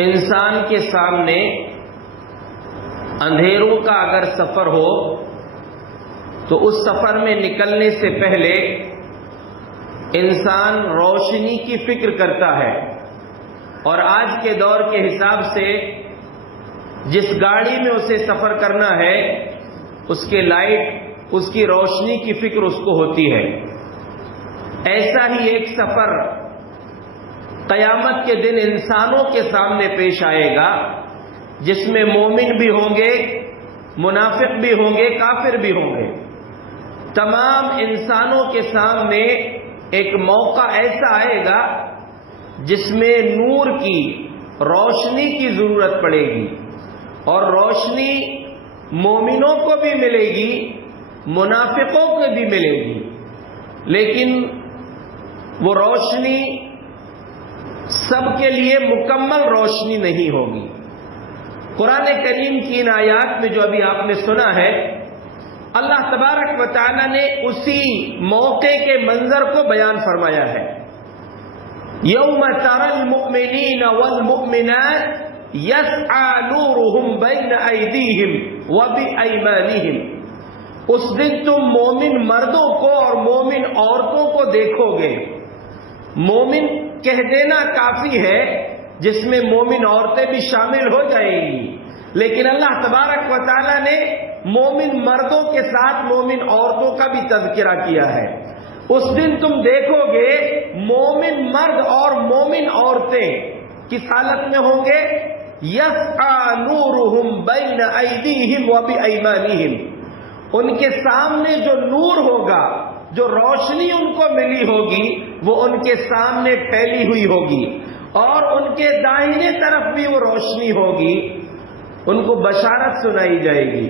انسان کے سامنے اندھیروں کا اگر سفر ہو تو اس سفر میں نکلنے سے پہلے انسان روشنی کی فکر کرتا ہے، اور آج کے دور کے حساب سے جس گاڑی میں اسے سفر کرنا ہے اس کے لائٹ، اس کی روشنی کی فکر اس کو ہوتی ہے۔ ایسا ہی ایک سفر قیامت کے دن انسانوں کے سامنے پیش آئے گا، جس میں مومن بھی ہوں گے، منافق بھی ہوں گے، کافر بھی ہوں گے۔ تمام انسانوں کے سامنے ایک موقع ایسا آئے گا جس میں نور کی، روشنی کی ضرورت پڑے گی، اور روشنی مومنوں کو بھی ملے گی، منافقوں کو بھی ملے گی، لیکن وہ روشنی سب کے لیے مکمل روشنی نہیں ہوگی۔ قرآن کریم کی ان آیات میں جو ابھی آپ نے سنا ہے، اللہ تبارک و تعالی نے اسی موقع کے منظر کو بیان فرمایا ہے۔ یوم تری المؤمنین والمؤمنات یسعی نورہم بین ایدیہم وبایمانہم۔ اس دن تم مومن مردوں کو اور مومن عورتوں کو دیکھو گے۔ مومن کہہ دینا کافی ہے، جس میں مومن عورتیں بھی شامل ہو جائیں گی، لیکن اللہ تبارک و تعالی نے مومن مردوں کے ساتھ مومن عورتوں کا بھی تذکرہ کیا ہے۔ اس دن تم دیکھو گے مومن مرد اور مومن عورتیں کس حالت میں ہوں گے؟ یسعی نورہم بین ایدیہم وبایمانہم۔ ان کے سامنے جو نور ہوگا، جو روشنی ان کو ملی ہوگی، وہ ان کے سامنے پھیلی ہوئی ہوگی، اور ان کے دائیں طرف بھی وہ روشنی ہوگی۔ ان کو بشارت سنائی جائے گی،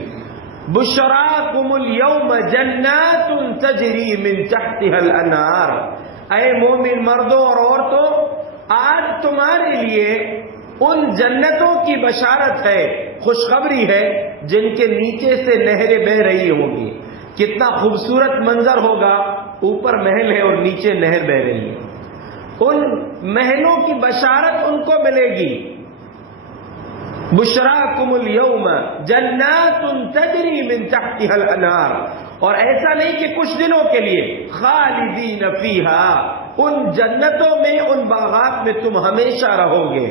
بشراکم اليوم جنات تجری من تحتها الانہار۔ اے مومن مردوں اور عورتوں، آج تمہارے لیے ان جنتوں کی بشارت ہے، خوشخبری ہے، جن کے نیچے سے نہریں بہہ رہی ہوں گی۔ کتنا خوبصورت منظر ہوگا، اوپر محل ہے اور نیچے نہر بہہ رہی ہے۔ ان محلوں کی بشارت ان کو ملے گی، بشراکم اليوم جنات تجری من تحتها الانہار۔ اور ایسا نہیں کہ کچھ دنوں کے لیے، خالدین فیہا، ان جنتوں میں، ان باغات میں تم ہمیشہ رہو گے۔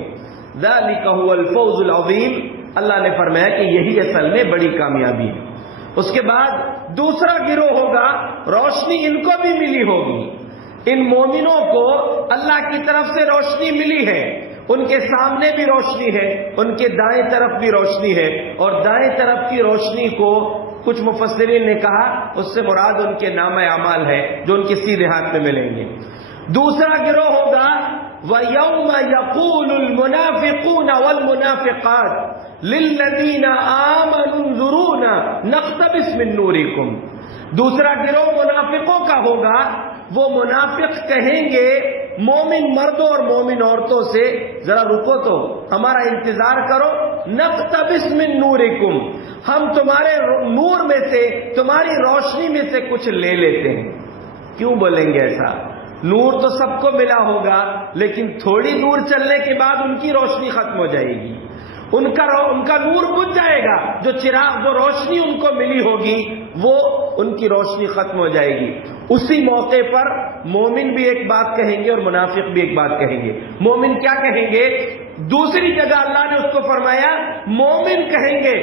ذالک هو الفوز العظیم۔ اللہ نے فرمایا کہ یہی اصل میں بڑی کامیابی ہے۔ اس کے بعد دوسرا گروہ ہوگا، روشنی ان کو بھی ملی ہوگی۔ ان مومنوں کو اللہ کی طرف سے روشنی ملی ہے، ان کے سامنے بھی روشنی ہے، ان کے دائیں طرف بھی روشنی ہے، اور دائیں طرف کی روشنی کو کچھ مفسرین نے کہا اس سے مراد ان کے نامہ اعمال ہے، جو ان کے سیدھے ہاتھ میں ملیں گے۔ دوسرا گروہ ہوگا، وَيَوْمَ يَقُولُ الْمُنَافِقُونَ وَالْمُنَافِقَاتُ لِلَّذِينَ آمَنُوا انظُرُونَا نَقْتَبِسْ مِن نُورِكُمْ۔ دوسرا گروہ منافقوں کا ہوگا۔ وہ منافق کہیں گے مومن مردوں اور مومن عورتوں سے، ذرا رکو تو، ہمارا انتظار کرو، نقتبس من نورکم، ہم تمہارے نور میں سے، تمہاری روشنی میں سے کچھ لے لیتے ہیں۔ کیوں بولیں گے ایسا؟ نور تو سب کو ملا ہوگا، لیکن تھوڑی دور چلنے کے بعد ان کی روشنی ختم ہو جائے گی، ان کا نور بجھ جائے گا، جو چراغ، جو روشنی ان کو ملی ہوگی، وہ ان کی روشنی ختم ہو جائے گی۔ اسی موقع پر مومن بھی ایک بات کہیں گے اور منافق بھی ایک بات کہیں گے۔ مومن کیا کہیں گے؟ دوسری جگہ اللہ نے اس کو فرمایا، مومن کہیں گے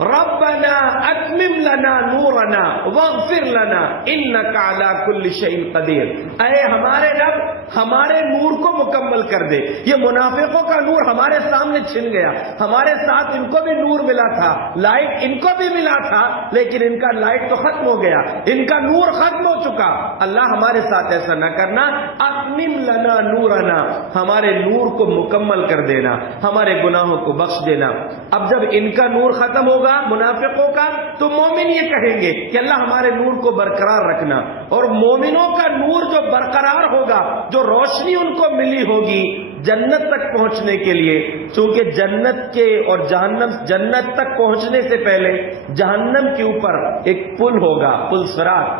ربنا اتمم لنا نورنا واغفر لنا انک علی کل شیء قدیر۔ اے ہمارے رب، ہمارے نور کو مکمل کر دے۔ یہ منافقوں کا نور ہمارے سامنے چھن گیا، ہمارے ساتھ ان کو بھی نور ملا تھا، لائٹ ان کو بھی ملا تھا، لیکن ان کا لائٹ تو ختم ہو گیا، ان کا نور ختم ہو چکا۔ اللہ ہمارے ساتھ ایسا نہ کرنا، اتمم لنا نورنا، ہمارے نور کو مکمل کر دینا، ہمارے گناہوں کو بخش دینا۔ اب جب ان کا نور ختم ہوگا، منافقوں کا، تو مومن یہ کہیں گے کہ اللہ ہمارے نور کو برقرار رکھنا۔ اور مومنوں کا نور جو برقرار ہوگا، جو روشنی ان کو ملی ہوگی جنت تک پہنچنے کے لیے، چونکہ جنت کے اور جہنم، جنت تک پہنچنے سے پہلے جہنم کے اوپر ایک پل ہوگا، پل صراط۔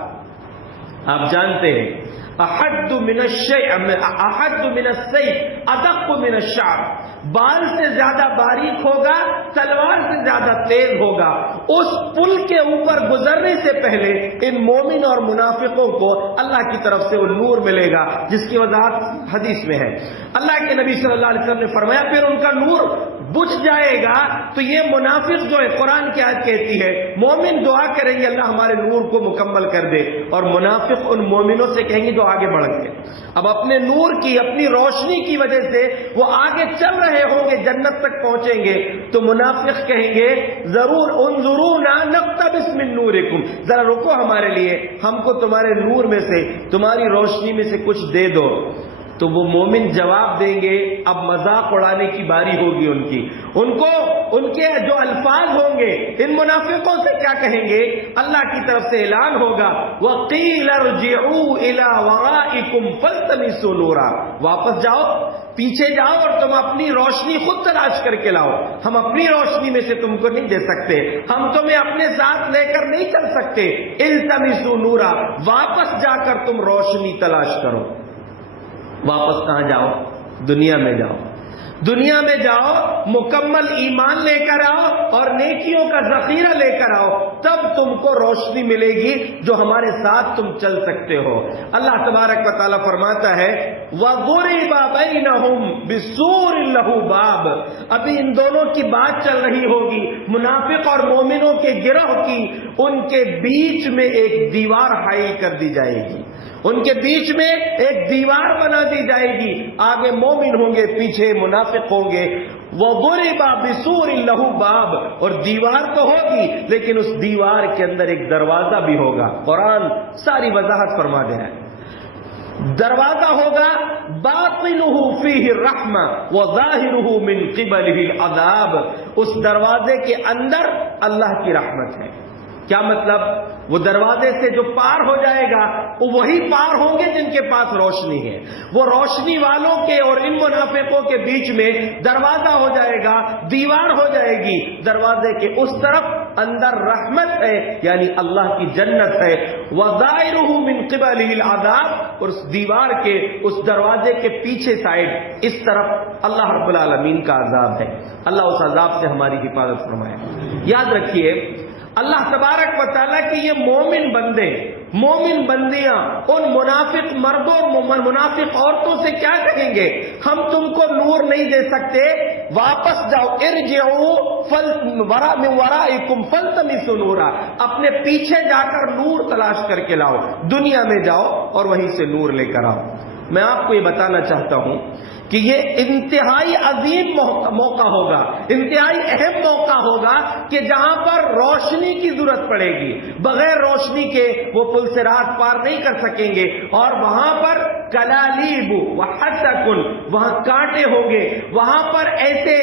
آپ جانتے ہیں احد من السیف ادق من الشعر، بال سے زیادہ باریک ہوگا، تلوار سے زیادہ تیز ہوگا۔ اس پل کے اوپر گزرنے سے پہلے ان مومن اور منافقوں کو اللہ کی طرف سے وہ نور ملے گا، جس کی وضاحت حدیث میں ہے۔ اللہ کے نبی صلی اللہ علیہ وسلم نے فرمایا پھر ان کا نور بجھ جائے گا تو یہ منافق جو ہے، قرآن کی آیت کہتی ہے مومن دعا کریں گے اللہ ہمارے نور کو مکمل کر دے، اور منافق ان مومنوں سے کہیں گے جو آگے بڑھ گئے، اب اپنے نور کی، اپنی روشنی کی وجہ سے وہ آگے چل رہے ہوں گے، جنت تک پہنچیں گے، تو منافق کہیں گے ضرور انظرونا نقتبس من نورکم، ذرا رکو ہمارے لیے، ہم کو تمہارے نور میں سے، تمہاری روشنی میں سے کچھ دے دو۔ تو وہ مومن جواب دیں گے، اب مذاق اڑانے کی باری ہوگی ان کی، ان کو ان کے جو الفاظ ہوں گے ان منافقوں سے کیا کہیں گے؟ اللہ کی طرف سے اعلان ہوگا وَقِيلَ ارْجِعُوا إِلَىٰ وَرَائِكُمْ فَالْتَمِسُوا نُورًا، واپس جاؤ، پیچھے جاؤ اور تم اپنی روشنی خود تلاش کر کے لاؤ، ہم اپنی روشنی میں سے تم کو نہیں دے سکتے، ہم تمہیں اپنے ساتھ لے کر نہیں چل سکتے، التمسوا نورا، واپس جا کر تم روشنی تلاش کرو۔ واپس کہاں جاؤ؟ دنیا میں جاؤ، دنیا میں جاؤ، مکمل ایمان لے کر آؤ اور نیکیوں کا ذخیرہ لے کر آؤ، تب تم کو روشنی ملے گی جو ہمارے ساتھ تم چل سکتے ہو۔ اللہ تبارک و تعالیٰ فرماتا ہے وَضُرِبَ بَيْنَهُمْ بِسُورٍ لَهُ بَابٌ، ابھی ان دونوں کی بات چل رہی ہوگی، منافق اور مومنوں کے گروہ کی، ان کے بیچ میں ایک دیوار حائل کر دی جائے گی، ان کے بیچ میں ایک دیوار بنا دی جائے گی، آگے مومن ہوں گے، پیچھے منافق ہوں گے۔ وَضُرِبَ بِسُورٍ لَهُ بَابٌ، اور دیوار تو ہوگی لیکن اس دیوار کے اندر ایک دروازہ بھی ہوگا، قرآن ساری وضاحت فرما دے ہے، دروازہ ہوگا باطنہ فیہ الرحمہ وظاہرہ من قبلہ العذاب، اس دروازے کے اندر اللہ کی رحمت ہے۔ کیا مطلب؟ وہ دروازے سے جو پار ہو جائے گا وہ وہی پار ہوں گے جن کے پاس روشنی ہے، وہ روشنی والوں کے اور ان منافقوں کے بیچ میں دروازہ ہو جائے گا، دیوار ہو جائے گی، دروازے کے اس طرف اندر رحمت ہے یعنی اللہ کی جنت ہے، وَظَائِرُهُ مِنْ قِبَلِهِ الْعَذَابِ، اور اس دیوار کے اس دروازے کے پیچھے سائڈ اس طرف اللہ رب العالمین کا عذاب ہے۔ اللہ اس عذاب سے ہماری حفاظت فرمائے۔ یاد رکھیے اللہ تبارک و تعالیٰ کی یہ مومن بندے، مومن بندیاں ان منافق مردوں اور منافق عورتوں سے کیا کہیں گے؟ ہم تم کو نور نہیں دے سکتے، واپس جاؤ، ارجعوا من ورائکم فالتمسوا نورا، اپنے پیچھے جا کر نور تلاش کر کے لاؤ، دنیا میں جاؤ اور وہیں سے نور لے کر آؤ۔ میں آپ کو یہ بتانا چاہتا ہوں کہ یہ انتہائی عظیم موقع ہوگا، انتہائی اہم موقع ہوگا کہ جہاں پر روشنی کی ضرورت پڑے گی، بغیر روشنی کے وہ پل صراط پار نہیں کر سکیں گے، اور وہاں پر کلالیب وحسکن، وہاں کانٹے ہوں گے، وہاں پر ایسے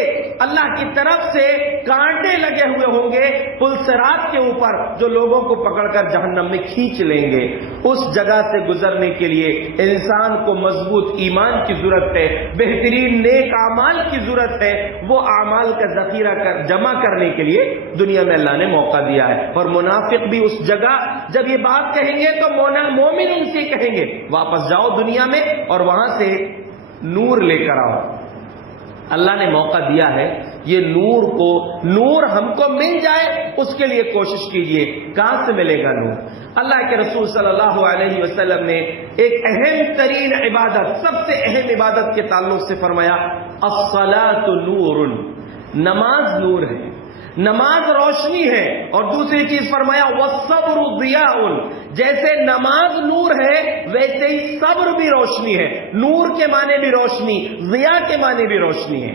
اللہ کی طرف سے کانٹے لگے ہوئے ہوں گے پل صراط کے اوپر جو لوگوں کو پکڑ کر جہنم میں کھینچ لیں گے۔ اس جگہ سے گزرنے کے لیے انسان کو مضبوط ایمان کی ضرورت ہے، بہترین نیک اعمال کی ضرورت ہے، وہ اعمال کا ذخیرہ جمع کرنے کے لیے دنیا میں اللہ نے موقع دیا ہے۔ اور منافق بھی اس جگہ جب یہ بات کہیں گے تو مومن ان سے کہیں گے واپس جاؤ دنیا میں اور وہاں سے نور لے کر آؤ۔ اللہ نے موقع دیا ہے، یہ نور ہم کو مل جائے اس کے لیے کوشش کیجئے۔ کہاں سے ملے گا نور؟ اللہ کے رسول صلی اللہ علیہ وسلم نے ایک اہم ترین عبادت، سب سے اہم عبادت کے تعلق سے فرمایا الصلاۃ نور، نماز نور ہے، نماز روشنی ہے، اور دوسری چیز فرمایا والصبر ضیاء، جیسے نماز نور ہے ویسے ہی صبر بھی روشنی ہے، نور کے معنی بھی روشنی، ضیاء کے معنی بھی روشنی ہے،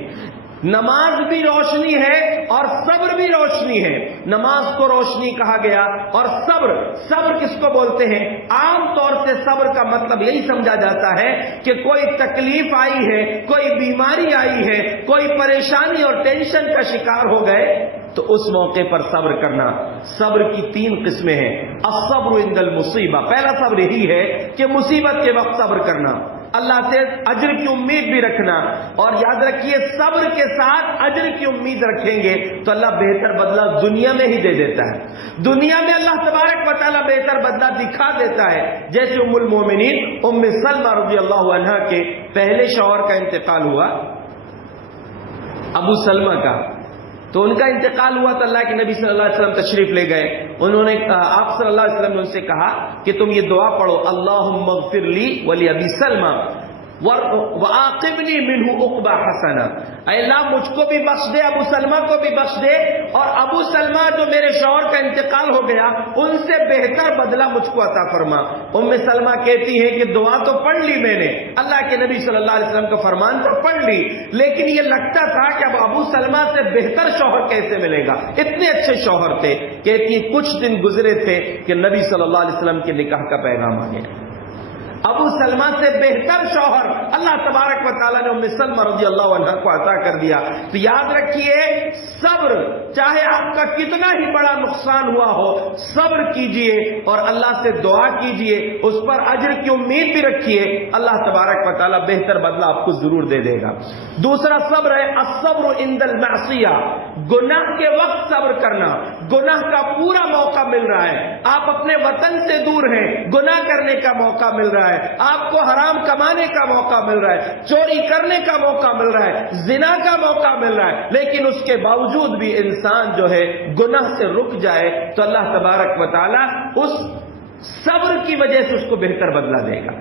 نماز بھی روشنی ہے اور صبر بھی روشنی ہے۔ نماز کو روشنی کہا گیا، اور صبر کس کو بولتے ہیں؟ عام طور سے صبر کا مطلب یہی سمجھا جاتا ہے کہ کوئی تکلیف آئی ہے، کوئی بیماری آئی ہے، کوئی پریشانی اور ٹینشن کا شکار ہو گئے تو اس موقع پر صبر کرنا۔ صبر کی 3 قسمیں ہیں۔ الصبر عند المصیبہ، پہلا صبر یہی ہے کہ مصیبت کے وقت صبر کرنا۔ اللہ سے اجر کی امید بھی رکھنا، اور یاد رکھیے صبر کے ساتھ اجر کی امید رکھیں گے تو اللہ بہتر بدلہ دنیا میں ہی دے دیتا ہے۔ دنیا میں اللہ تبارک و تعالیٰ بہتر بدلہ دکھا دیتا ہے، جیسے ام المومنین ام سلمہ رضی اللہ عنہا کے پہلے شوہر کا انتقال ہوا، ابو سلمہ کا، تو ان کا انتقال ہوا تو اللہ کے نبی صلی اللہ علیہ وسلم تشریف لے گئے۔ انہوں نے آپ صلی اللہ علیہ وسلم نے ان سے کہا کہ تم یہ دعا پڑھو، اللہم اغفر لی ولی ابی سلمہ وعاقبنی منہ عقبہ حسنہ، اے اللہ مجھ کو بھی بخش دے، ابو سلمہ کو بھی بخش دے، اور ابو سلمہ جو میرے شوہر کا انتقال ہو گیا ان سے بہتر بدلہ مجھ کو عطا فرما۔ ام سلمہ کہتی ہے کہ دعا تو پڑھ لی میں نے، اللہ کے نبی صلی اللہ علیہ وسلم کا فرمان تو پڑھ لی، لیکن یہ لگتا تھا کہ اب ابو سلمہ سے بہتر شوہر کیسے ملے گا، اتنے اچھے شوہر تھے۔ کہتی ہے کچھ دن گزرے تھے کہ نبی صلی اللہ علیہ وسلم کے نکاح کا پیغام آ گیا، ابو سلمہ سے بہتر شوہر اللہ تبارک و تعالیٰ نے ام سلمہ رضی اللہ عنہ کو عطا کر دیا۔ تو یاد رکھیے صبر، چاہے آپ کا کتنا ہی بڑا نقصان ہوا ہو، صبر کیجئے اور اللہ سے دعا کیجئے، اس پر اجر کی امید بھی رکھیے، اللہ تبارک و تعالیٰ بہتر بدلہ آپ کو ضرور دے دے گا۔ دوسرا صبر ہے الصبر عند المعصیہ، گناہ کے وقت صبر کرنا، گناہ کا پورا موقع مل رہا ہے، آپ اپنے وطن سے دور ہیں، گناہ کرنے کا موقع مل رہا ہے، آپ کو حرام کمانے کا موقع مل رہا ہے، چوری کرنے کا موقع مل رہا ہے، زنا کا موقع مل رہا ہے، لیکن اس کے باوجود بھی انسان جو ہے گناہ سے رک جائے تو اللہ تبارک و تعالیٰ اس صبر کی وجہ سے اس کو بہتر بدلہ دے گا۔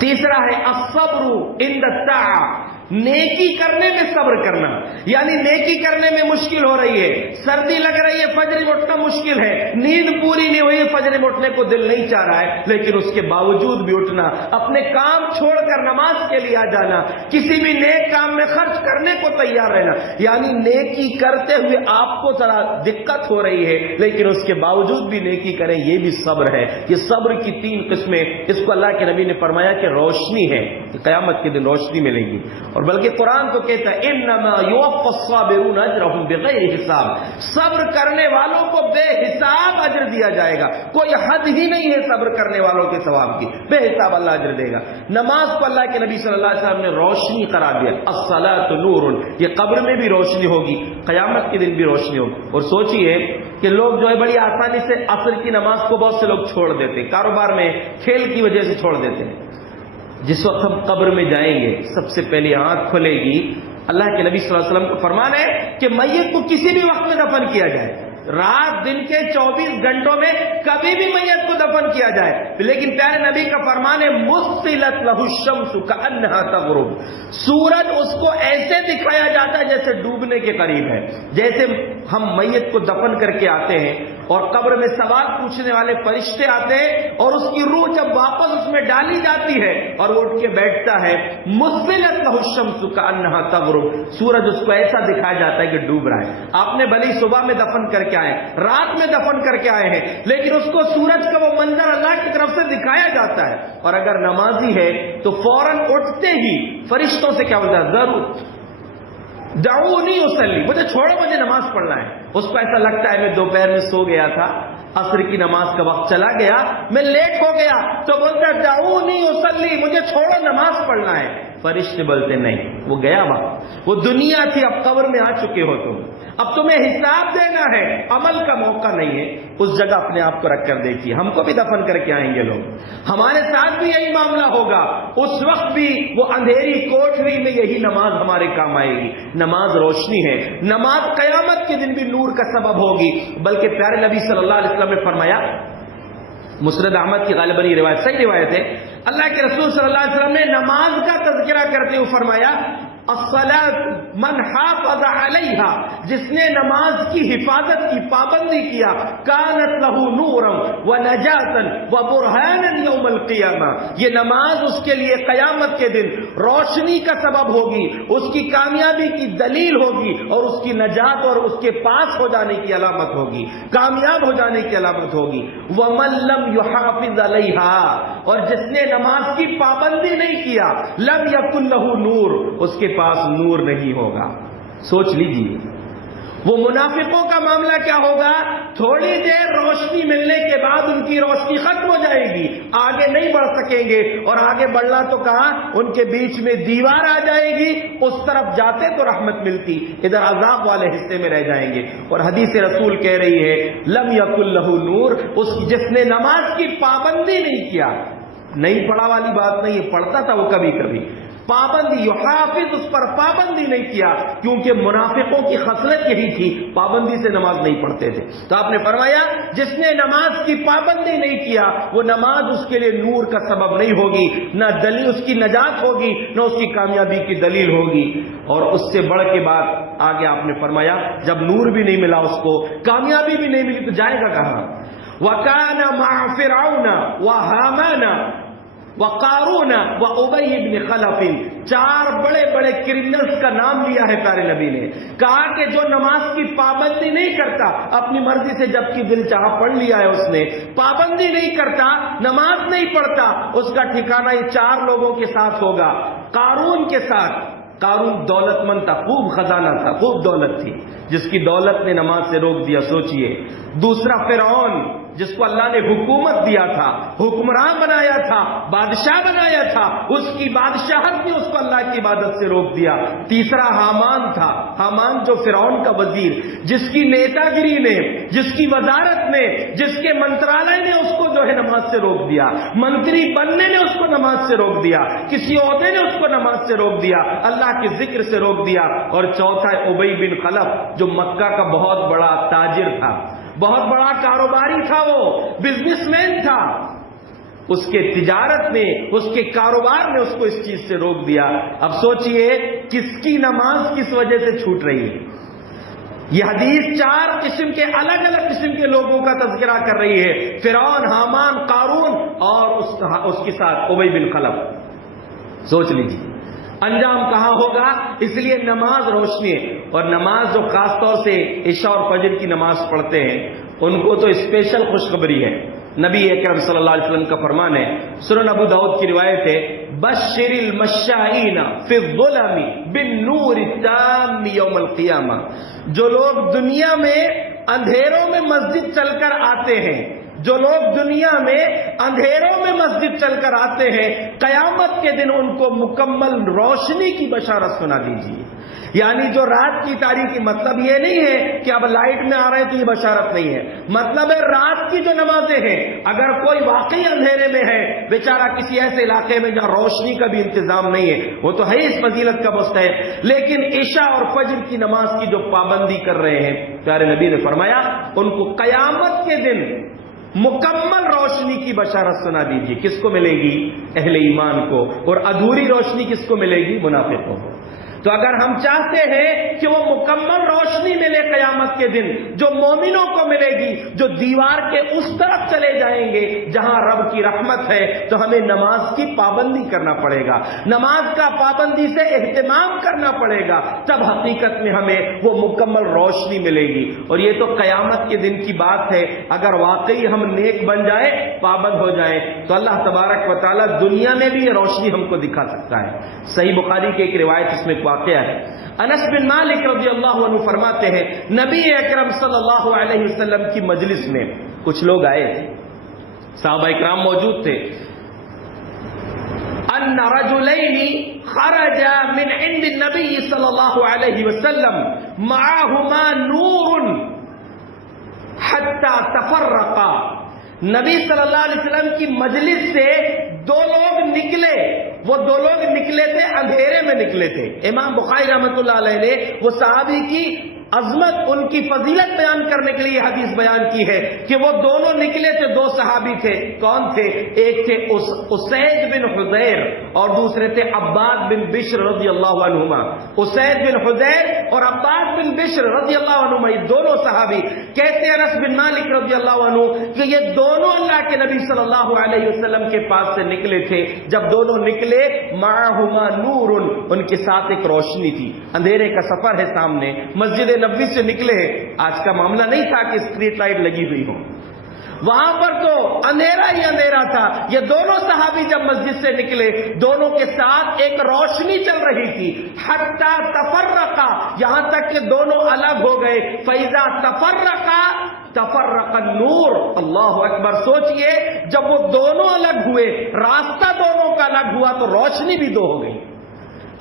تیسرا ہے الصبر عند الطاعہ، نیکی کرنے میں صبر کرنا، یعنی نیکی کرنے میں مشکل ہو رہی ہے، سردی لگ رہی ہے، فجر میں اٹھنا مشکل ہے، نیند پوری نہیں ہوئی، فجر میں اٹھنے کو دل نہیں چاہ رہا ہے، لیکن اس کے باوجود بھی اٹھنا، اپنے کام چھوڑ کر نماز کے لیے آ جانا، کسی بھی نیک کام میں خرچ کرنے کو تیار رہنا، یعنی نیکی کرتے ہوئے آپ کو ذرا دقت ہو رہی ہے لیکن اس کے باوجود بھی نیکی کریں، یہ بھی صبر ہے۔ یہ صبر کی تین قسمیں، اس کو اللہ کے نبی نے فرمایا کہ روشنی ہے، قیامت کے دن روشنی ملے گی، اور بلکہ قرآن تو کہتا ہے انما یوفی الصابرون اجرهم بغیر حساب، صبر کرنے والوں کو بے حساب اجر دیا جائے گا، کوئی حد ہی نہیں ہے صبر کرنے والوں کے ثواب کی، بے حساب اللہ اجر دے گا۔ نماز کو اللہ کے نبی صلی اللہ علیہ وسلم نے روشنی قرار دیا، الصلاۃ نور، یہ قبر میں بھی روشنی ہوگی، قیامت کے دن بھی روشنی ہوگی۔ اور سوچئے کہ لوگ جو ہے بڑی آسانی سے عصر کی نماز کو بہت سے لوگ چھوڑ دیتے، کاروبار میں کھیل کی وجہ سے چھوڑ دیتے ہیں۔ جس وقت ہم قبر میں جائیں گے سب سے پہلے آنکھ کھلے گی، اللہ کے نبی صلی اللہ علیہ وسلم کا فرمان ہے کہ میت کو کسی بھی وقت میں دفن کیا جائے، رات دن کے 24 گھنٹوں میں کبھی بھی میت کو دفن کیا جائے، لیکن پیارے نبی کا فرمان ہے مُثِّلَتْ لَهُ الشَّمْسُ كَأَنَّهَا تَغْرُبُ، سورج اس کو ایسے دکھایا جاتا ہے جیسے ڈوبنے کے قریب ہے۔ جیسے ہم میت کو دفن کر کے آتے ہیں اور قبر میں سوال پوچھنے والے فرشتے آتے ہیں اور اس کی روح جب واپس اس میں ڈالی جاتی ہے اور وہ اٹھ کے بیٹھتا ہے، مُثِّلَتْ لَهُ الشَّمْسُ كَأَنَّهَا تَغْرُبُ، سورج اس کو ایسا دکھایا جاتا ہے کہ ڈوب رہا ہے۔ آپ نے بھلی صبح میں دفن کر کے آئے، رات میں دفن کر کے آئے ہیں، لیکن اس کو سورج کا وہ منظر اللہ کی طرف سے دکھایا جاتا ہے۔ اور اگر نمازی ہے تو فوراً اٹھتے ہی فرشتوں سے کیا بولتا ہے، ضرور دعونی اصلی، مجھے چھوڑو، مجھے نماز پڑھنا ہے۔ اس کو ایسا لگتا ہے میں دوپہر میں سو گیا تھا، عصر کی نماز کا وقت چلا گیا، میں لیٹ ہو گیا، تو بولتا ہے دعونی اصلی، مجھے چھوڑو، نماز پڑھنا ہے۔ فرشتے بولتے نہیں، وہ گیا وقت، وہ دنیا تھی، اب قبر میں آ چکے ہو تم، اب تمہیں حساب دینا ہے، عمل کا موقع نہیں ہے۔ اس جگہ اپنے آپ کو رکھ کر دیکھیے، ہم کو بھی دفن کر کے آئیں گے لوگ، ہمارے ساتھ بھی یہی معاملہ ہوگا، اس وقت بھی وہ اندھیری کوٹھری میں یہی نماز ہمارے کام آئے گی۔ نماز روشنی ہے، نماز قیامت کے دن بھی نور کا سبب ہوگی، بلکہ پیارے نبی صلی اللہ علیہ وسلم نے فرمایا، مسند احمد کی غالباً یہ روایت صحیح روایت ہے، اللہ کے رسول صلی اللہ علیہ وسلم نے نماز کا تذکرہ کرتے ہوئے فرمایا الصلاۃ من حافظ علیہا، جس نے نماز کی حفاظت کی، پابندی کیا، کانت لہ نورا ونجاتا وبرہانا یوم القیامہ، یہ نماز اس کے لیے قیامت کے دن روشنی کا سبب ہوگی، اس کی کامیابی کی دلیل ہوگی، اور اس کی نجات اور اس کے پاس ہو جانے کی علامت ہوگی، کامیاب ہو جانے کی علامت ہوگی۔ ومن لم یحافظ علیہا، اور جس نے نماز کی پابندی نہیں کیا، لم یکن لہ نور، اس کے پاس نور نہیں ہوگا۔ سوچ لیجیے، وہ منافقوں کا معاملہ کیا ہوگا؟ تھوڑی دیر روشنی ملنے کے بعد ان کی روشنی ختم ہو جائے گی، آگے نہیں بڑھ سکیں گے، اور آگے بڑھنا تو کہاں، ان کے بیچ میں دیوار آ جائے گی، اس طرف جاتے تو رحمت ملتی، ادھر عذاب والے حصے میں رہ جائیں گے۔ اور حدیث رسول کہہ رہی ہے لم یکن لہ نور، جس نے نماز کی پابندی نہیں کیا، نہیں پڑھا والی بات نہیں ہے، پڑھتا تھا وہ کبھی کبھی، پابندی یحافظ، اس پر پابندی نہیں کیا، کیونکہ منافقوں کی خصلت یہی تھی، پابندی سے نماز نہیں پڑھتے تھے۔ تو آپ نے فرمایا جس نے نماز کی پابندی نہیں کیا وہ نماز اس کے لیے نور کا سبب نہیں ہوگی، نہ دلیل اس کی نجات ہوگی، نہ اس کی کامیابی کی دلیل ہوگی۔ اور اس سے بڑھ کے بات آگے آپ نے فرمایا جب نور بھی نہیں ملا، اس کو کامیابی بھی نہیں ملی، تو جائے گا کہاں؟ وَكَانَ مَعَ فِرْعَوْنَ وَهَامَانَ وقارون وابی بن خلف، چار بڑے بڑے کرمنلز کا نام لیا ہے پیارے نبی نے، کہا کہ جو نماز کی پابندی نہیں کرتا، اپنی مرضی سے جب کی دل چاہا پڑھ لیا ہے، اس نے پابندی نہیں کرتا، نماز نہیں پڑھتا، اس کا ٹھکانہ یہ چار لوگوں کے ساتھ ہوگا۔ قارون کے ساتھ، قارون دولت مند تھا، خوب خزانہ تھا، خوب دولت تھی، جس کی دولت نے نماز سے روک دیا، سوچئے۔ دوسرا فرعون، جس کو اللہ نے حکومت دیا تھا، حکمران بنایا تھا، بادشاہ بنایا تھا، اس کی بادشاہت نے اس کو اللہ کی عبادت سے روک دیا۔ تیسرا حامان تھا، حامان جو فرعون کا وزیر، جس کی نیتا گری نے، جس کی وزارت نے، جس کے منترالیہ نے اس کو جو ہے نماز سے روک دیا، منتری بننے نے اس کو نماز سے روک دیا، کسی عہدے نے اس کو نماز سے روک دیا، اللہ کے ذکر سے روک دیا۔ اور چوتھا ابی بن خلف، جو مکہ کا بہت بڑا تاجر تھا، بہت بڑا کاروباری تھا، وہ بزنس مین تھا، اس کے تجارت نے، اس کے کاروبار نے اس کو اس چیز سے روک دیا۔ اب سوچئے کس کی نماز کس وجہ سے چھوٹ رہی ہے؟ یہ حدیث چار قسم کے الگ الگ قسم کے لوگوں کا تذکرہ کر رہی ہے، فرعون، حامان، قارون اور اس کے ساتھ ابی بن خلف۔ سوچ لیجیے انجام کہاں ہوگا؟ اس لیے نماز روشنی ہے، اور نماز جو خاص طور سے عشاء اور فجر کی نماز پڑھتے ہیں ان کو تو اسپیشل خوشخبری ہے۔ نبی اکرم صلی اللہ علیہ وسلم کا فرمان ہے، سنن ابو داؤد کی روایت ہے، بشر المشائین فی الظلم بالنور التام یوم القیامہ، جو لوگ دنیا میں اندھیروں میں مسجد چل کر آتے ہیں، جو لوگ دنیا میں اندھیروں میں مسجد چل کر آتے ہیں، قیامت کے دن ان کو مکمل روشنی کی بشارت سنا دیجیے۔ یعنی جو رات کی تاریکی، مطلب یہ نہیں ہے کہ اب لائٹ میں آ رہے ہیں تو یہ بشارت نہیں ہے، مطلب ہے رات کی جو نمازیں ہیں، اگر کوئی واقعی اندھیرے میں ہے، بیچارہ کسی ایسے علاقے میں جہاں روشنی کا بھی انتظام نہیں ہے، وہ تو ہے اس فضیلت کا مستحق، لیکن عشاء اور فجر کی نماز کی جو پابندی کر رہے ہیں، پیارے نبی نے فرمایا ان کو قیامت کے دن مکمل روشنی کی بشارت سنا دیجیے۔ کس کو ملے گی؟ اہل ایمان کو، اور ادھوری روشنی کس کو ملے گی؟ منافقوں کو۔ تو اگر ہم چاہتے ہیں کہ وہ مکمل روشنی ملے قیامت کے دن، جو مومنوں کو ملے گی، جو دیوار کے اس طرف چلے جائیں گے جہاں رب کی رحمت ہے، تو ہمیں نماز کی پابندی کرنا پڑے گا، نماز کا پابندی سے اہتمام کرنا پڑے گا، تب حقیقت میں ہمیں وہ مکمل روشنی ملے گی۔ اور یہ تو قیامت کے دن کی بات ہے، اگر واقعی ہم نیک بن جائیں، پابند ہو جائیں، تو اللہ تبارک و تعالیٰ دنیا میں بھی یہ روشنی ہم کو دکھا سکتا ہے۔ صحیح بخاری کی ایک روایت اس میں واقعہ ہے، انس بن مالک رضی اللہ عنہ فرماتے ہیں، نبی اکرم صلی اللہ علیہ وسلم کی مجلس میں کچھ لوگ آئے تھے، صحابہ اکرام موجود تھے، ان رجلین خرجا من عند النبی صلی اللہ علیہ وسلم معهما نور حتى تفرقا، نبی صلی اللہ علیہ وسلم کی مجلس سے دو لوگ نکلے، وہ دو لوگ نکلے تھے، اندھیرے میں نکلے تھے۔ امام بخاری رحمۃ اللہ علیہ نے وہ صحابی کی عظمت، ان کی فضیلت بیان کرنے کے لیے یہ حدیث بیان کی ہے کہ وہ دونوں نکلے تھے، دو صحابی تھے۔ کون تھے؟ ایک تھے اسید بن حضیر اور دوسرے تھے عباد بن بشر رضی اللہ عنہما۔ اسید بن حضیر اور عباد بن بشر رضی اللہ عنہما، یہ دونوں صحابی، کہتے ہیں انس بن مالک رضی اللہ عنہ کہ یہ دونوں اللہ کے نبی صلی اللہ علیہ وسلم کے پاس سے نکلے تھے۔ جب دونوں نکلے، معہما نور، ان کے ساتھ ایک روشنی تھی، اندھیرے کا سفر ہے سامنے، مسجد نبوی سے نکلے ہیں، آج کا معاملہ نہیں تھا کہ اسٹریٹ لائٹ لگی ہوئی ہو، وہاں پر تو اندھیرا ہی اندھیرا تھا. یہ دونوں صحابی جب مسجد سے نکلے دونوں کے ساتھ ایک روشنی چل رہی تھی. حتی تفرقا, یہاں تک کہ دونوں الگ ہو گئے. فیضا تفرقا تفرق النور. اللہ اکبر. سوچئے جب وہ دونوں الگ ہوئے, راستہ دونوں کا الگ ہوا تو روشنی بھی دو ہو گئی.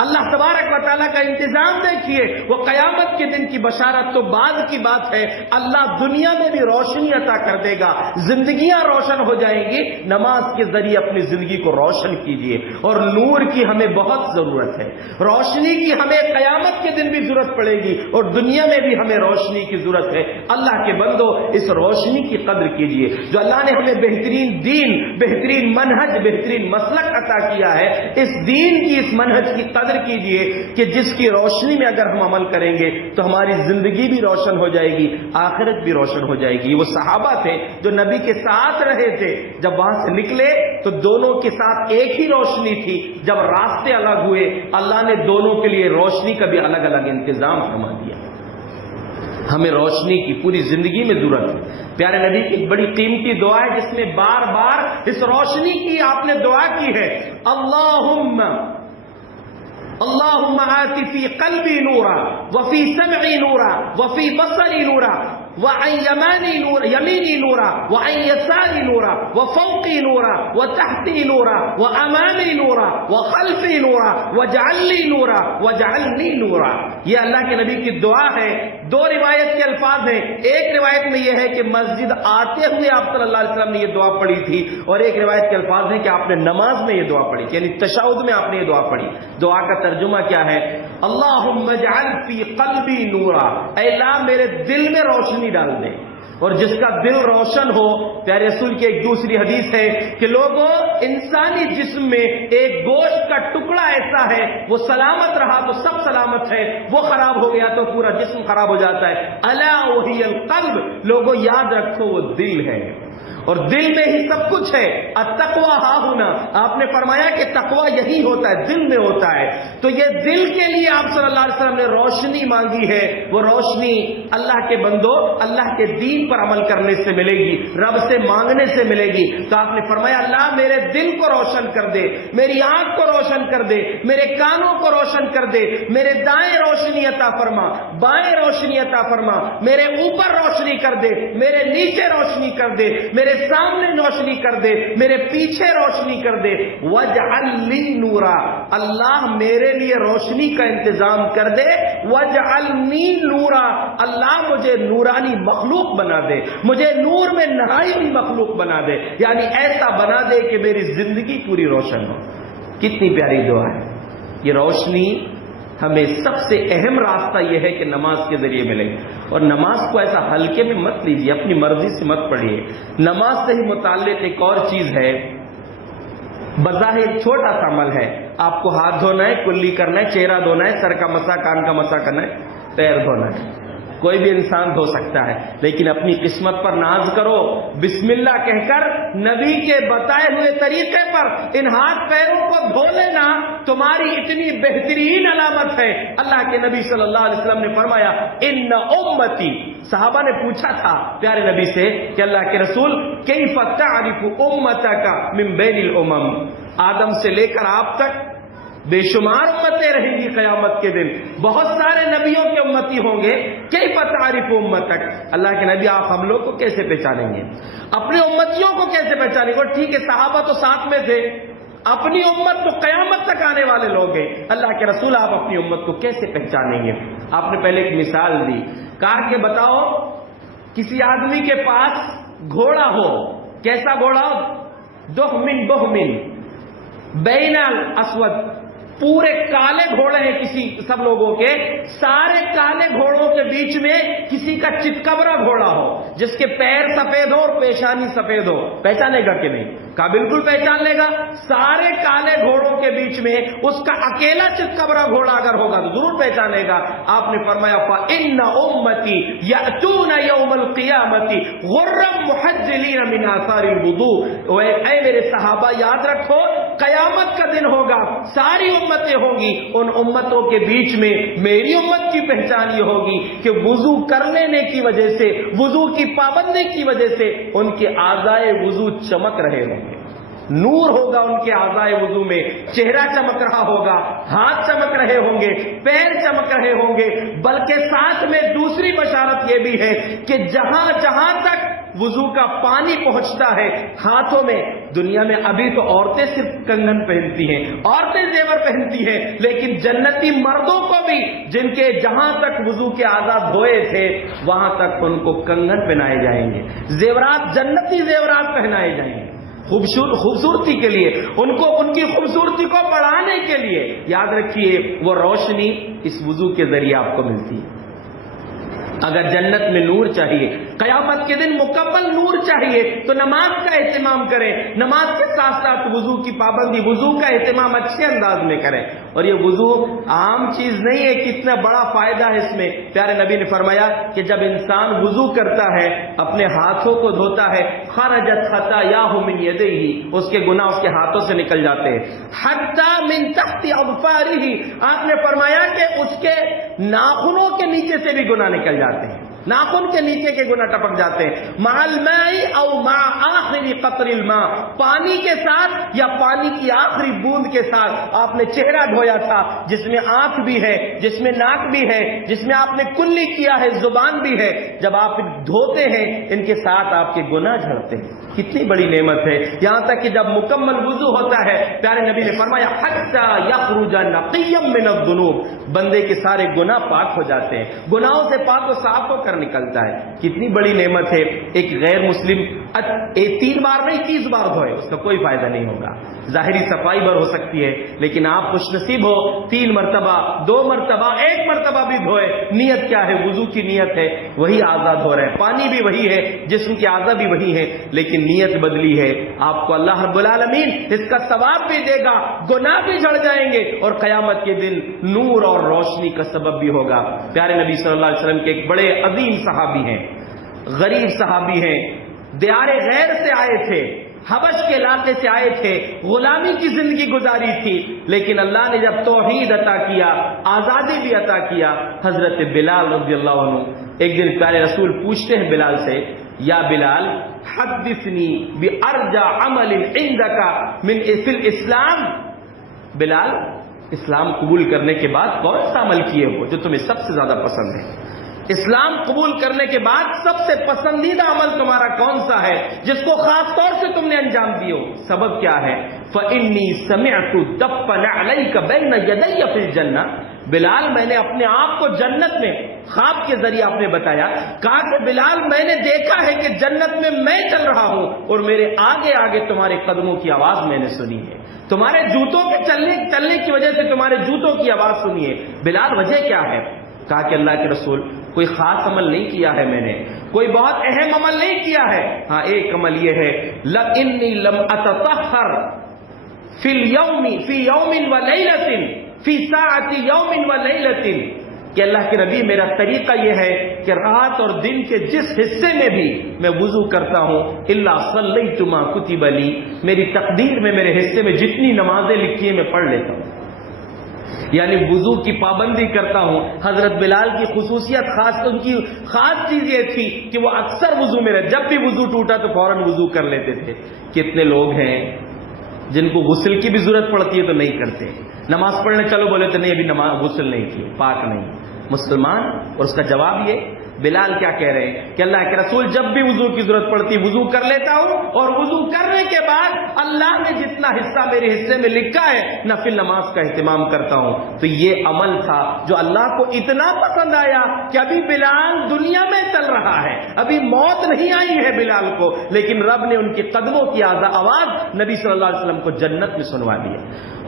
اللہ تبارک و تعالیٰ کا انتظام دیکھیے. وہ قیامت کے دن کی بشارت تو بعد کی بات ہے. اللہ دنیا میں بھی روشنی عطا کر دے گا, زندگیاں روشن ہو جائیں گی. نماز کے ذریعے اپنی زندگی کو روشن کیجیے. اور نور کی ہمیں بہت ضرورت ہے, روشنی کی ہمیں قیامت کے دن بھی ضرورت پڑے گی, اور دنیا میں بھی ہمیں روشنی کی ضرورت ہے. اللہ کے بندو, اس روشنی کی قدر کیجیے جو اللہ نے ہمیں بہترین دین, بہترین منہج, بہترین مسلک عطا کیا ہے. اس دین کی, اس منہج کی قدر کیجئے کہ جس کی روشنی میں اگر ہم عمل کریں گے تو ہماری زندگی بھی روشن ہو جائے گی, آخرت بھی روشن ہو جائے گی. وہ صحابہ تھے جو نبی کے ساتھ رہے تھے, جب وہاں سے نکلے تو دونوں کے ساتھ ایک ہی روشنی تھی. جب راستے الگ ہوئے اللہ نے دونوں کے لیے روشنی کا بھی الگ الگ انتظام فرما دیا. ہمیں روشنی کی پوری زندگی میں ضرورت ہے. پیارے نبی کی ایک بڑی قیمتی دعا ہے جس میں بار بار اس روشنی کی آپ نے دعا کی ہے. اللهم آت في قلبي نورا وفي سمعي نورا وفي بصري نورا وعن يميني نورا وعن يساري نورا وفوقي نورا وتحتي نورا وامامي نورا وخلفي نورا واجعل لي نورا واجعلني نورا. یہ اللہ کے نبی کی دعا ہے. دو روایت کے الفاظ ہیں. ایک روایت میں یہ ہے کہ مسجد آتے ہوئے آپ صلی اللہ علیہ وسلم نے یہ دعا پڑھی تھی, اور ایک روایت کے الفاظ ہیں کہ آپ نے نماز میں یہ دعا پڑھی, یعنی تشہد میں آپ نے یہ دعا پڑھی. دعا کا ترجمہ کیا ہے؟ اللہم اجعل فی قلبی نورا, اے اللہ میرے دل میں روشنی ڈال دے. اور جس کا دل روشن ہو, پیارے رسول کی ایک دوسری حدیث ہے کہ لوگوں, انسانی جسم میں ایک گوشت کا ٹکڑا ایسا ہے وہ سلامت رہا تو سب سلامت ہے, وہ خراب ہو گیا تو پورا جسم خراب ہو جاتا ہے. الا وہی القلب, لوگوں یاد رکھو وہ دل ہے, اور دل میں ہی سب کچھ ہے. التقوی ہا ہونا, آپ نے فرمایا کہ تقوی یہی ہوتا ہے, دل میں ہوتا ہے. تو یہ دل کے لیے آپ صلی اللہ علیہ وسلم نے روشنی مانگی ہے. وہ روشنی اللہ کے بندو اللہ کے دین پر عمل کرنے سے ملے گی, رب سے مانگنے سے ملے گی. تو آپ نے فرمایا اللہ میرے دل کو روشن کر دے, میری آنکھ کو روشن کر دے, میرے کانوں کو روشن کر دے, میرے دائیں روشنی عطا فرما, بائیں روشنی عطا فرما, میرے اوپر روشنی کر دے, میرے نیچے روشنی کر دے, میرے سامنے روشنی کر دے, میرے پیچھے روشنی کر دے. وجعل لی نورا, اللہ میرے لیے روشنی کا انتظام کر دے. وجعلنی نورا, اللہ مجھے نورانی مخلوق بنا دے, مجھے نور میں نہائی ہوئی مخلوق بنا دے, یعنی ایسا بنا دے کہ میری زندگی پوری روشن ہو. کتنی پیاری دعا ہے. یہ روشنی ہمیں سب سے اہم راستہ یہ ہے کہ نماز کے ذریعے ملے. اور نماز کو ایسا ہلکے میں مت لیجیے, اپنی مرضی سے مت پڑھیے. نماز سے ہی متعلق ایک اور چیز ہے, بظاہر چھوٹا سا عمل ہے. آپ کو ہاتھ دھونا ہے, کلی کرنا ہے, چہرہ دھونا ہے, سر کا مسا, کان کا مسا کرنا ہے, پیر دھونا ہے. کوئی بھی انسان دھو سکتا ہے, لیکن اپنی قسمت پر ناز کرو. بسم اللہ کہہ کر نبی کے بتائے ہوئے طریقے پر ان ہاتھ پیروں کو دھو لینا تمہاری اتنی بہترین علامت ہے. اللہ کے نبی صلی اللہ علیہ وسلم نے فرمایا ان امتی, صحابہ نے پوچھا تھا پیارے نبی سے کہ اللہ کے رسول کیف تعرف امتک من بین الامم, آدم سے لے کر آپ تک بے شمار امتیں رہیں گی قیامت کے دن, بہت سارے نبیوں کے امتی ہوں گے. کیف تعرف امتک, اللہ کے نبی آپ ہم لوگ کو کیسے پہچانیں گے, اپنے امتیوں کو کیسے پہچانیں گے؟ ٹھیک ہے صحابہ تو ساتھ میں تھے, اپنی امت تو قیامت تک آنے والے لوگ ہیں. اللہ کے رسول آپ اپنی امت کو کیسے پہچانیں گے؟ آپ نے پہلے ایک مثال دی, کہا کہ بتاؤ کسی آدمی کے پاس گھوڑا ہو, کیسا گھوڑا ہو؟ دہمن بہمن بین الاسود, پورے کالے گھوڑے ہیں کسی سب لوگوں کے, سارے کالے گھوڑوں کے بیچ میں کسی کا چتکبرا گھوڑا ہو جس کے پیر سفید ہو اور پیشانی سفید ہو, پہچانے گا کہ نہیں؟ کہا بالکل پہچان لے گا. سارے کالے گھوڑوں کے بیچ میں اس کا اکیلا چتکبرا گھوڑا اگر ہوگا تو ضرور پہچانے گا. آپ نے فرمایا فإن أمتي يأتون يوم القيامة غرا محجلين من آثار الوضوء. اے میرے صحابہ یاد رکھو قیامت کا دن ہوگا، ساری امتیں ہوں گی، ان امتوں کے بیچ میں میری امت کی پہچان یہ ہوگی کہ وضو کر لینے کی وجہ سے، وضو کی پابندی کی وجہ سے ان کے اعضائے وضو چمک رہے ہوں گے، نور ہوگا ان کے اعضائے وضو میں، چہرہ چمک رہا ہوگا، ہاتھ چمک رہے ہوں گے، پیر چمک رہے ہوں گے، بلکہ ساتھ میں دوسری بشارت یہ بھی ہے کہ جہاں جہاں تک وضو کا پانی پہنچتا ہے ہاتھوں میں، دنیا میں ابھی تو عورتیں صرف کنگن پہنتی ہیں، عورتیں زیور پہنتی ہیں، لیکن جنتی مردوں کو بھی جن کے جہاں تک وضو کے اعضاء دھوئے تھے وہاں تک ان کو کنگن پہنائے جائیں گے، زیورات، جنتی زیورات پہنائے جائیں گے، خوبصورتی کے لیے، ان کو ان کی خوبصورتی کو بڑھانے کے لیے۔ یاد رکھیے وہ روشنی اس وضو کے ذریعے آپ کو ملتی ہے۔ اگر جنت میں نور چاہیے، قیامت کے دن مکمل نور چاہیے تو نماز کا اہتمام کریں، نماز کے ساتھ ساتھ وضو کی پابندی، وضو کا اہتمام اچھے انداز میں کریں۔ اور یہ وضو عام چیز نہیں ہے، کتنا بڑا فائدہ ہے اس میں۔ پیارے نبی نے فرمایا کہ جب انسان وضو کرتا ہے، اپنے ہاتھوں کو دھوتا ہے، خرجت خطاياه من يديه، اس کے گناہ اس کے ہاتھوں سے نکل جاتے ہیں، حتی من تحت اظفاره، آپ نے فرمایا کہ اس کے ناخنوں کے نیچے سے بھی گناہ نکل جاتے ہیں، ناخن کے نیچے کے گناہ ٹپک جاتے ہیں، مع الماء او مع آخر قطر الماء، پانی کے ساتھ یا پانی کی آخری بوند کے ساتھ۔ آپ نے چہرہ دھویا تھا جس میں آنکھ بھی ہے، جس میں ناک بھی ہے، جس میں آپ نے کلی کیا ہے، زبان بھی ہے، جب آپ دھوتے ہیں ان کے ساتھ آپ کے گناہ جھڑتے ہیں۔ کتنی بڑی نعمت ہے، یہاں تک کہ جب مکمل وضو ہوتا ہے پیارے نبی نے فرمایا حتی یخرج نقیا من الذنوب، بندے کے سارے گناہ پاک ہو جاتے ہیں، گناہوں سے پاک و صاف ہو کر نکلتا ہے۔ کتنی بڑی نعمت ہے۔ ایک غیر مسلم 3 بار نہیں 30 بار دھوئے، اس کا کوئی فائدہ نہیں ہوگا، ظاہری صفائی بھر ہو سکتی ہے، لیکن آپ خوش نصیب ہو 3 مرتبہ، 2 مرتبہ، 1 مرتبہ بھی دھوئے۔ نیت کیا ہے؟ وضو کی نیت ہے، وہی آزاد ہو رہے ہیں، پانی بھی وہی ہے، جسم کے اعضاء بھی وہی ہے، لیکن نیت بدلی ہے۔ آپ کو اللہ رب العالمین اس کا ثواب بھی دے گا، گناہ بھی جھڑ جائیں گے، اور قیامت کے دن نور اور روشنی کا سبب بھی ہوگا۔ پیارے نبی صلی اللہ علیہ وسلم کے ایک بڑے عظیم صحابی ہیں، غریب صحابی ہیں، دیار غیر سے آئے تھے، حبش کے علاقے سے آئے تھے، غلامی کی زندگی گزاری تھی، لیکن اللہ نے جب توحید عطا کیا، آزادی بھی عطا کیا، حضرت بلال رضی اللہ عنہ ایک دن پیارے رسول پوچھتے ہیں بلال سے، یا بلال حدثنی بارجع عمل عندك من فی الاسلام، بلال اسلام قبول کرنے کے بعد کون سا عمل کیے ہو جو تمہیں سب سے زیادہ پسند ہے؟ اسلام قبول کرنے کے بعد سب سے پسندیدہ عمل تمہارا کون سا ہے جس کو خاص طور سے تم نے انجام دیے ہو؟ سبب کیا ہے؟ فإنی سمعت دف نعلیک بین یدی فی الجنہ، بلال میں نے اپنے آپ کو جنت میں، خواب کے ذریعے آپ نے بتایا، کہا کہ بلال میں نے دیکھا ہے کہ جنت میں چل رہا ہوں اور میرے آگے آگے تمہارے قدموں کی آواز میں نے سنی ہے، تمہارے جوتوں کے چلنے کی وجہ سے تمہارے جوتوں کی آواز سنی ہے۔ بلال وجہ کیا ہے؟ کہا کہ اللہ کے رسول کوئی خاص عمل نہیں کیا ہے میں نے، کوئی بہت اہم عمل نہیں کیا ہے، ہاں ایک عمل یہ ہے، لَإِنِّي لَمْ أَتَطَهَّرْ فِي يَوْمٍ وَلَيْلَةٍ فِي سَاعَةِ يَوْمٍ وَلَيْلَةٍ، کہ اللہ کے نبی میرا طریقہ یہ ہے کہ رات اور دن کے جس حصے میں بھی میں وضو کرتا ہوں، إِلَّا صَلَّيْتُ مَا كُتِبَ لِي، میری تقدیر میں میرے حصے میں جتنی نمازیں لکھی ہیں میں پڑھ لیتا ہوں، یعنی وضو کی پابندی کرتا ہوں۔ حضرت بلال کی خصوصیت خاص، ان کی خاص چیز یہ تھی کہ وہ اکثر وضو میں رہے، جب بھی وضو ٹوٹا تو فوراً وضو کر لیتے تھے۔ کتنے لوگ ہیں جن کو غسل کی بھی ضرورت پڑتی ہے تو نہیں کرتے، نماز پڑھنے چلو بولے تو نہیں ابھی نماز غسل نہیں کی، پاک نہیں مسلمان۔ اور اس کا جواب یہ، بلال کیا کہہ رہے ہیں کہ اللہ کے رسول جب بھی وضو کی ضرورت پڑتی وضو کر لیتا ہوں، اور وضو کرنے کے بعد اللہ نے جتنا حصہ میرے حصے میں لکھا ہے نفل نماز کا اہتمام کرتا ہوں۔ تو یہ عمل تھا جو اللہ کو اتنا پسند آیا کہ ابھی بلال دنیا میں چل رہا ہے، ابھی موت نہیں آئی ہے بلال کو، لیکن رب نے ان کے قدموں کی آواز نبی صلی اللہ علیہ وسلم کو جنت میں سنوا دی۔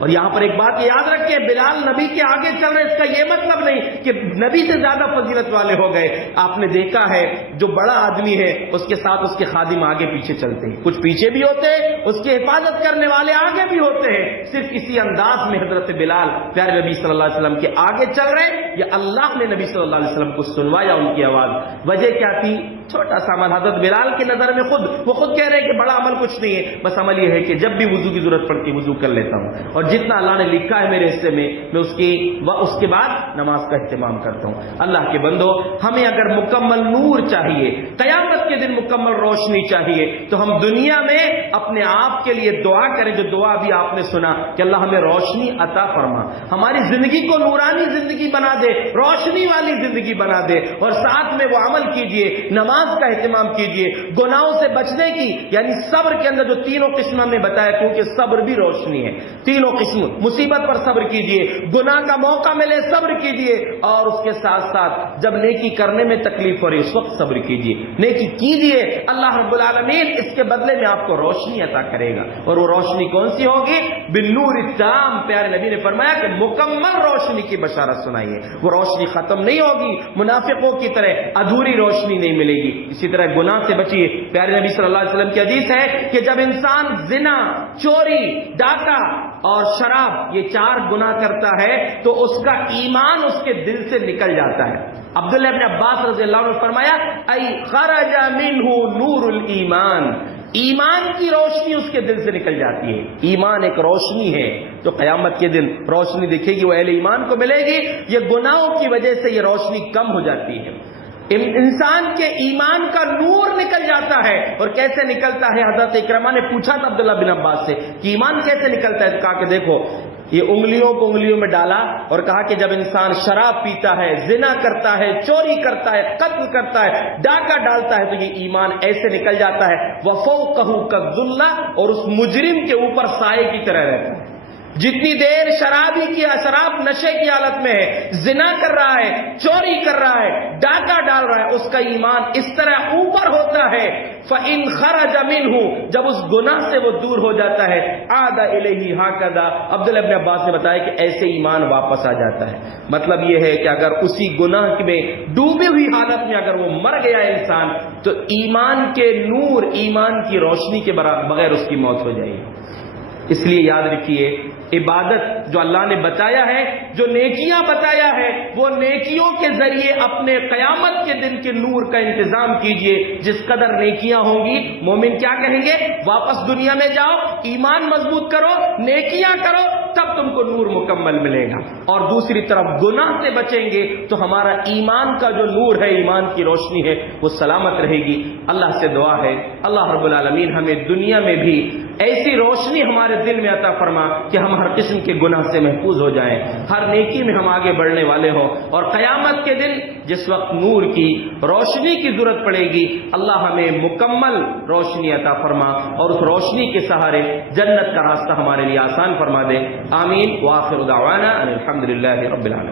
اور یہاں پر ایک بات یاد رکھیں، بلال نبی کے آگے چل رہے، اس کا یہ مطلب نہیں کہ نبی سے زیادہ فضیلت والے ہو گئے، آپ نے دیکھا ہے جو بڑا آدمی ہے اس کے ساتھ اس کے خادم آگے پیچھے چلتے ہیں، کچھ پیچھے بھی ہوتے ہیں، اس کی حفاظت کرنے والے آگے بھی ہوتے ہیں۔ صرف اسی انداز میں حضرت بلال پیارے نبی صلی اللہ علیہ وسلم کے آگے چل رہے، یا اللہ نے نبی صلی اللہ علیہ وسلم کو سنوایا ان کی آواز؟ وجہ کیا تھی؟ چھوٹا سا عمل۔ حضرت بلال کی نظر میں وہ خود کہہ رہے ہیں کہ بڑا عمل کچھ نہیں ہے، بس عمل یہ ہے کہ جب بھی وضو کی ضرورت پڑتی ہے وضو کر لیتا ہوں، اور جتنا اللہ نے لکھا ہے میرے حصے میں اس کے بعد نماز کا اہتمام کرتا ہوں۔ اللہ کے بندو، ہمیں اگر مکمل نور چاہیے، قیامت کے دن مکمل روشنی چاہیے، تو ہم دنیا میں اپنے آپ کے لیے دعا کریں، جو دعا بھی آپ نے سنا کہ اللہ ہمیں روشنی عطا فرما، ہماری زندگی کو نورانی زندگی بنا دے، روشنی والی زندگی بنا دے، اور ساتھ میں وہ عمل کیجئے، نماز کا اہتمام کیجئے، گناہوں سے بچنے کی، یعنی صبر کے اندر جو تینوں قسم میں بتایا، کیونکہ صبر بھی روشنی ہے، تینوں قسم، مصیبت پر صبر کیجئے، گناہ کا موقع ملے صبر کیجئے، اور اس کے ساتھ ساتھ جب نیکی کرنے میں تکلیف ہو رہی اس وقت صبر کیجئے، نیکی کیجئے، اللہ رب العالمین اس کے بدلے میں آپ کو روشنی عطا کرے گا۔ اور وہ روشنی کون سی ہوگی؟ بالنور التام، پیارے نبی نے فرمایا کہ مکمل روشنی کی بشارت سنائیے، وہ روشنی ختم نہیں ہوگی، منافقوں کی طرح ادھوری روشنی نہیں ملے گی۔ اسی طرح گناہ سے بچیے، پیارے نبی صلی اللہ علیہ وسلم کی حدیث ہے کہ جب انسان زنا، چوری، ڈاکہ اور شراب، یہ 4 گناہ کرتا ہے تو اس کا ایمان اس کے دل سے نکل جاتا ہے۔ عبداللہ ابن عباس رضی اللہ عنہ نے فرمایا ای خرج منہ نور الایمان، ایمان کی روشنی اس کے دل سے نکل جاتی ہے۔ ایمان ایک روشنی ہے جو قیامت کے دن روشنی دکھے گی، وہ اہل ایمان کو ملے گی۔ یہ گناہوں کی وجہ سے یہ روشنی کم ہو جاتی ہے، انسان کے ایمان کا نور نکل جاتا ہے۔ اور کیسے نکلتا ہے؟ حضرت اکرمہ نے پوچھا تھا عبداللہ بن عباس سے کہ ایمان کیسے نکلتا ہے؟ کہا کہ دیکھو، یہ انگلیوں کو انگلیوں میں ڈالا اور کہا کہ جب انسان شراب پیتا ہے، زنا کرتا ہے، چوری کرتا ہے، قتل کرتا ہے، ڈاکہ ڈالتا ہے، تو یہ ایمان ایسے نکل جاتا ہے، وَفَوْقَهُ كَالظُّلَّةِ، اور اس مجرم کے اوپر سائے کی طرح رہتا ہے۔ جتنی دیر شراب نشے کی حالت میں ہے، زنا کر رہا ہے، چوری کر رہا ہے، ڈاکہ ڈال رہا ہے، اس کا ایمان اس طرح اوپر ہوتا ہے۔ فَإِنْ خَرَجَ مِنْهُ، جب اس گناہ سے وہ دور ہو جاتا ہے، عَادَ إِلَيْهِ هَكَذَا، عبداللہ ابن عباس نے بتایا کہ ایسے ایمان واپس آ جاتا ہے۔ مطلب یہ ہے کہ اگر اسی گناہ میں ڈوبی ہوئی حالت میں اگر وہ مر گیا انسان، تو ایمان کے نور، ایمان کی روشنی کے بغیر اس کی موت ہو جائے گی۔ اس لیے یاد رکھیے، عبادت جو اللہ نے بتایا ہے، جو نیکیاں بتایا ہے، وہ نیکیوں کے ذریعے اپنے قیامت کے دن کے نور کا انتظام کیجئے۔ جس قدر نیکیاں ہوں گی، مومن کیا کہیں گے؟ واپس دنیا میں جاؤ، ایمان مضبوط کرو، نیکیاں کرو، تب تم کو نور مکمل ملے گا۔ اور دوسری طرف گناہ سے بچیں گے تو ہمارا ایمان کا جو نور ہے، ایمان کی روشنی ہے، وہ سلامت رہے گی۔ اللہ سے دعا ہے اللہ رب العالمین ہمیں دنیا میں بھی ایسی روشنی ہمارے دل میں عطا فرما کہ ہم ہر قسم کے گناہ سے محفوظ ہو جائیں، ہر نیکی میں ہم آگے بڑھنے والے ہوں، اور قیامت کے دن جس وقت نور کی روشنی کی ضرورت پڑے گی، اللہ ہمیں مکمل روشنی عطا فرما، اور اس روشنی کے سہارے جنت کا راستہ ہمارے لیے آسان فرما دے۔ آمین۔ وآخر دعوانا ان الحمد للہ رب العالمین۔